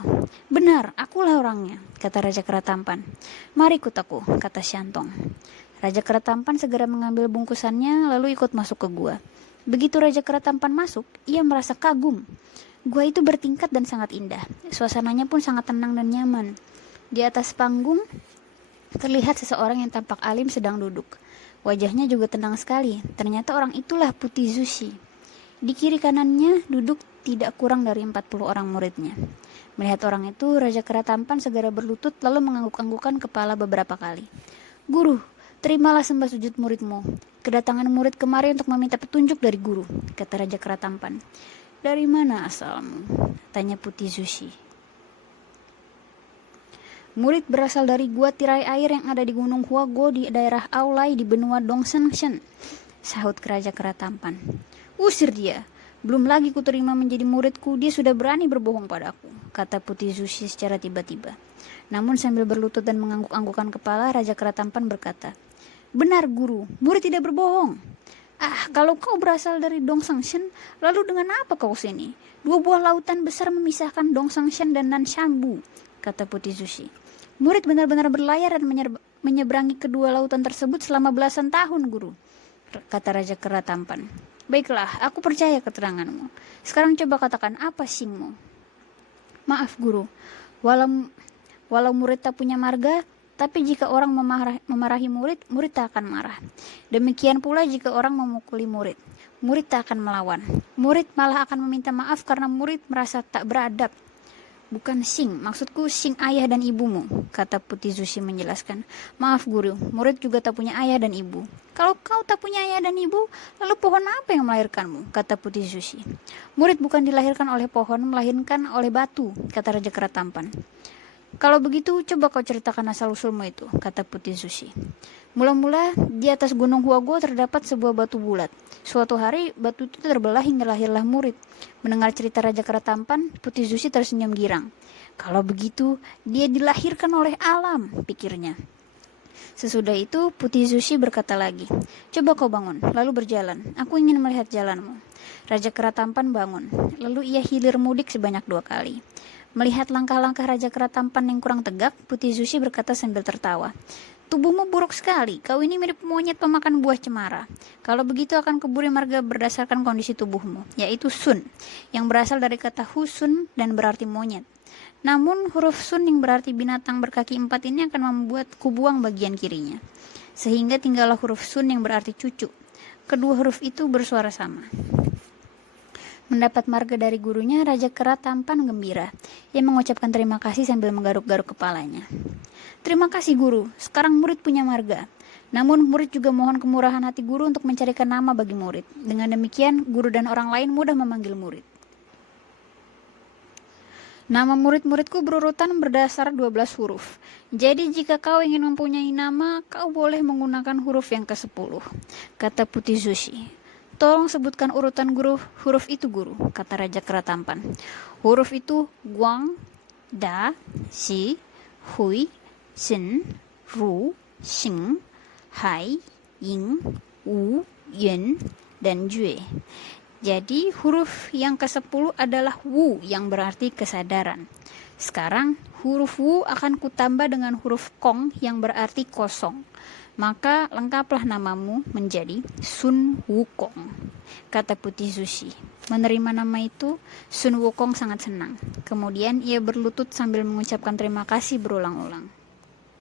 "Benar, akulah orangnya," kata Raja Kera Tampan. "Mari ikut aku," kata Shantong. Raja Kera Tampan segera mengambil bungkusannya lalu ikut masuk ke gua. Begitu Raja Kera Tampan masuk, ia merasa kagum. Gua itu bertingkat dan sangat indah. Suasananya pun sangat tenang dan nyaman. Di atas panggung, terlihat seseorang yang tampak alim sedang duduk. Wajahnya juga tenang sekali. Ternyata orang itulah Putih Zushi. Di kiri kanannya duduk tidak kurang dari 40 orang muridnya. Melihat orang itu, Raja Kera Tampan segera berlutut lalu mengangguk-anggukan kepala beberapa kali. "Guru, terimalah sembah sujud muridmu. Kedatangan murid kemari untuk meminta petunjuk dari guru," kata Raja Kera Tampan. "Dari mana asalmu?" tanya Putih Zushi. "Murid berasal dari gua tirai air yang ada di Gunung Huago di daerah Aulai di benua Dongsangshan," sahut Raja Kera Tampan. "Usir dia. Belum lagi kuterima menjadi muridku, dia sudah berani berbohong padaku," kata Putih Zushi secara tiba-tiba. Namun sambil berlutut dan mengangguk-anggukan kepala, Raja Kera Tampan berkata, "Benar guru, murid tidak berbohong." Kalau kau berasal dari Dongsangshan, lalu dengan apa kau sini? 2 buah lautan besar memisahkan Dongsangshan dan Nanshanbu," kata Putih Zushi. "Murid benar-benar berlayar dan menyeberangi kedua lautan tersebut selama belasan tahun, guru," kata Raja Kera Tampan. "Baiklah, aku percaya keteranganmu. Sekarang coba katakan apa singmu?" "Maaf guru, walau murid tak punya marga, tapi jika orang memarahi murid, murid tak akan marah. Demikian pula jika orang memukuli murid, murid tak akan melawan. Murid malah akan meminta maaf karena murid merasa tak beradab." "Bukan sing, maksudku sing ayah dan ibumu," kata Putih Zushi menjelaskan. "Maaf guru, murid juga tak punya ayah dan ibu." "Kalau kau tak punya ayah dan ibu, lalu pohon apa yang melahirkanmu?" kata Putih Zushi. "Murid bukan dilahirkan oleh pohon, melahirkan oleh batu," kata Raja Kera Tampan. "Kalau begitu, coba kau ceritakan asal-usulmu itu," kata Putih Zushi. "Mula-mula, di atas Gunung Huago terdapat sebuah batu bulat. Suatu hari, batu itu terbelah hingga lahirlah murid." Mendengar cerita Raja Kera Tampan, Putih Zushi tersenyum girang. "Kalau begitu, dia dilahirkan oleh alam," pikirnya. Sesudah itu, Putih Zushi berkata lagi, "Coba kau bangun, lalu berjalan. Aku ingin melihat jalanmu." Raja Kera Tampan bangun, lalu ia hilir mudik sebanyak 2 kali. Melihat langkah-langkah Raja Kera Tampan yang kurang tegak, Putih Zushi berkata sambil tertawa, "Tubuhmu buruk sekali, kau ini mirip monyet pemakan buah cemara. Kalau begitu akan kuburi marga berdasarkan kondisi tubuhmu, yaitu Sun, yang berasal dari kata Husun dan berarti monyet. Namun huruf Sun yang berarti binatang berkaki 4 ini akan membuat kubuang bagian kirinya. Sehingga tinggallah huruf Sun yang berarti cucu. Kedua huruf itu bersuara sama." Mendapat marga dari gurunya, Raja Kera Tampan gembira. Ia mengucapkan terima kasih sambil menggaruk-garuk kepalanya. "Terima kasih guru, sekarang murid punya marga. Namun murid juga mohon kemurahan hati guru untuk mencarikan nama bagi murid. Dengan demikian, guru dan orang lain mudah memanggil murid. Nama murid-muridku berurutan berdasar 12 huruf. Jadi jika kau ingin mempunyai nama, kau boleh menggunakan huruf yang ke-10, kata Putih Zushi. "Tolong sebutkan urutan huruf itu guru," kata Raja Kera Tampan. "Huruf itu Guang, Da, Si, Hui, Xin, Ru, Xing, Hai, Ying, Wu, Yun, dan Jue. Jadi huruf yang ke-10 adalah wu yang berarti kesadaran. Sekarang huruf wu akan kutambah dengan huruf kong yang berarti kosong. Maka lengkaplah namamu menjadi Sun Wukong, kata Putih Zushi. Menerima nama itu, Sun Wukong sangat senang. Kemudian ia berlutut sambil mengucapkan terima kasih berulang-ulang.